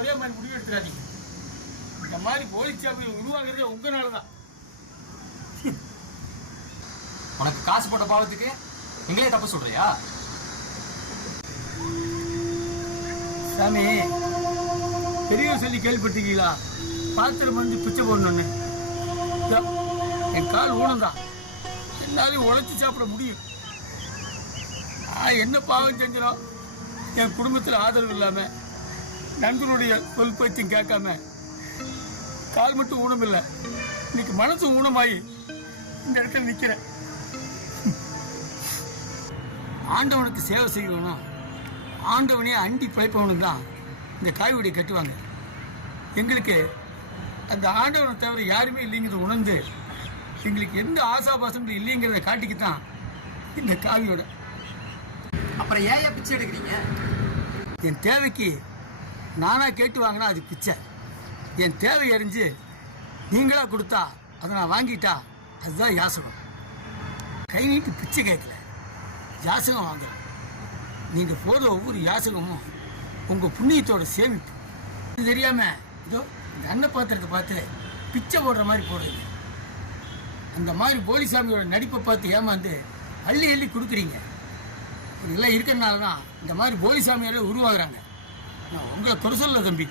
ஒரே மாதிரி முடிவு எடுத்துடாதீங்க. இந்த மாதிரி போலீஸ் சாமிகள் உருவாகிறதே உங்களால தான். உனக்கு காசு போட்ட பாவத்துக்கு எங்களே தப்பு சொல்றியா? சாமி, பெரியவர் சொல்லி கேள்விப்பட்டிருக்கீங்களா? பாத்திரம் வந்து பிச்சை போடணுன்னு. என் கால் ஊனம்தான், என்னாலும் உழைச்சி சாப்பிட முடியும். நான் என்ன பாவம் செஞ்சனோ, என் குடும்பத்தில் ஆதரவு இல்லாமல் நண்பருடைய சொல் பேச்சும் கேட்காம கால் மட்டும் ஊனம் இல்லை, இன்னைக்கு மனசு ஊனமாயி இந்த இடத்துல நிற்கிறேன். ஆண்டவனுக்கு சேவை செய்யணும், ஆண்டவனே அண்டி பிழைப்பவனுக்கு தான் இந்த காய்கறியை கட்டுவாங்க. எங்களுக்கு அந்த ஆண்டவனை தவிர யாருமே இல்லைங்கிறத உணர்ந்து எங்களுக்கு எந்த ஆசாபாசங்களும் இல்லைங்கிறத காட்டிக்கித்தான் இந்த காவியோட. அப்புறம் ஏன் பிச்சை எடுக்கிறீங்க? என் தேவைக்கு நானாக கேட்டு வாங்கினா அது பிச்சை. என் தேவை அறிஞ்சு நீங்களா கொடுத்தா அதை நான் வாங்கிட்டா அதுதான் யாசகம். கை நீட்டு பிச்சை கேட்கல, யாசகம் வாங்குறேன். நீங்கள் போத ஒவ்வொரு யாசகமும் உங்கள் புண்ணியத்தோட சேமிப்பு. இது தெரியாமல் இதோ இந்த அன்னப்பாத்திரத்தை பார்த்து பிச்சை போடுற மாதிரி போடுறீங்க. அந்த மாதிரி போலிசாமியோட நடிப்பை பார்த்து ஏமாந்து அள்ளி அள்ளி கொடுக்குறீங்க. இதெல்லாம் இருக்கிறனால தான் இந்த மாதிரி போலிசாமியாரே உருவாகுறாங்க. நான் உங்களை குறை சொல்ல தம்பி.